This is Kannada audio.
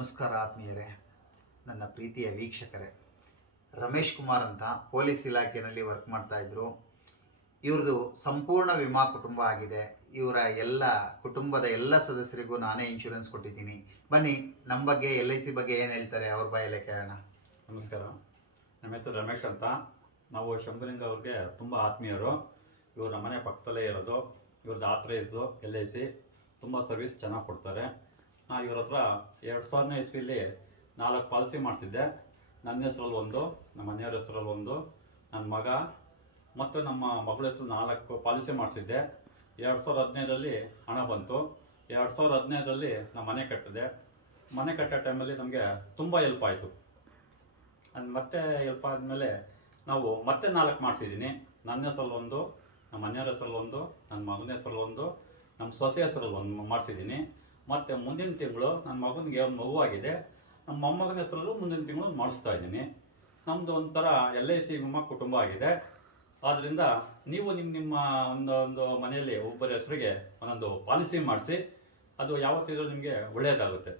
ನಮಸ್ಕಾರ ಆತ್ಮೀಯರೇ, ನನ್ನ ಪ್ರೀತಿಯ ವೀಕ್ಷಕರೇ. ರಮೇಶ್ ಕುಮಾರ್ ಅಂತ ಪೊಲೀಸ್ ಇಲಾಖೆಯಲ್ಲಿ ವರ್ಕ್ ಮಾಡ್ತಾಯಿದ್ರು. ಇವ್ರದ್ದು ಸಂಪೂರ್ಣ ವಿಮಾ ಕುಟುಂಬ ಆಗಿದೆ. ಇವರ ಕುಟುಂಬದ ಎಲ್ಲ ಸದಸ್ಯರಿಗೂ ನಾನೇ ಇನ್ಶೂರೆನ್ಸ್ ಕೊಟ್ಟಿದ್ದೀನಿ. ಬನ್ನಿ, ನಮ್ಮ ಬಗ್ಗೆ LIC ಬಗ್ಗೆ ಏನು ಹೇಳ್ತಾರೆ ಅವ್ರ ಬಾಯಲ್ಲೇ ಕೇಳೋಣ. ನಮಸ್ಕಾರ, ನಮ್ಮ ಹೆಸರು ರಮೇಶ್ ಅಂತ. ನಾವು ಶಂಭುಲಿಂಗ ಅವ್ರಿಗೆ ತುಂಬ ಆತ್ಮೀಯರು. ಇವ್ರ ಮನೆ ಪಕ್ಕದಲ್ಲೇ ಇರೋದು. ಇವ್ರದ್ದು ಆಥರೈಸು LIC ತುಂಬ ಸರ್ವಿಸ್ ಚೆನ್ನಾಗಿ ಕೊಡ್ತಾರೆ. ನಾನು ಇವ್ರ ಹತ್ರ 2000ನೇ ಇಸ್ವಿಲಿ 4 ಪಾಲಿಸಿ ಮಾಡಿಸಿದ್ದೆ. ನನ್ನ ಹೆಸರಲ್ಲಿ ಒಂದು, ನಮ್ಮ ಮನೆಯವ್ರ ಹೆಸರಲ್ಲಿ ಒಂದು, ನನ್ನ ಮಗ ಮತ್ತು ನಮ್ಮ ಮಗಳ ಹೆಸರು 4 ಪಾಲಿಸಿ ಮಾಡಿಸಿದ್ದೆ. 2015ರಲ್ಲಿ ಹಣ ಬಂತು. 2015ರಲ್ಲಿ ನಾನು ಮನೆ ಕಟ್ಟಿದೆ. ಮನೆ ಕಟ್ಟೋ ಟೈಮಲ್ಲಿ ನಮಗೆ ತುಂಬ ಹೆಲ್ಪ್ ಆಯಿತು. ಅದು ಮತ್ತೆ ಹೆಲ್ಪ್ ಆದಮೇಲೆ ನಾವು ಮತ್ತೆ 4 ಮಾಡಿಸಿದ್ದೀನಿ. ನನ್ನ ಹೆಸರಲ್ಲಿ ಒಂದು, ನಮ್ಮ ಮನೆಯವ್ರ ಹೆಸರಲ್ಲಿ ಒಂದು, ನನ್ನ ಮಗನ ಹೆಸರಲ್ಲಿ ಒಂದು, ನಮ್ಮ ಸೊಸೆ ಹೆಸರಲ್ಲಿ ಒಂದು ಮಾಡಿಸಿದ್ದೀನಿ. ಮತ್ತು ಮುಂದಿನ ತಿಂಗಳು ನನ್ನ ಮಗನಿಗೆ ಒಂದು ಮಗುವಾಗಿದೆ. ನಮ್ಮ ಮೊಮ್ಮಗನ ಹೆಸರಲ್ಲೂ ಮುಂದಿನ ತಿಂಗಳು ಮಾಡಿಸ್ತಾ ಇದ್ದೀನಿ. ನಮ್ಮದು ಒಂಥರ LIC ವಿಮಾ ಕುಟುಂಬ ಆಗಿದೆ. ಆದ್ದರಿಂದ ನೀವು ನಿಮ್ಮ ಒಂದು ಮನೆಯಲ್ಲಿ ಒಬ್ಬರ ಹೆಸರಿಗೆ ಒಂದೊಂದು ಪಾಲಿಸಿ ಮಾಡಿಸಿ. ಅದು ಯಾವತ್ತಿದ್ರೂ ನಿಮಗೆ ಒಳ್ಳೆಯದಾಗುತ್ತೆ.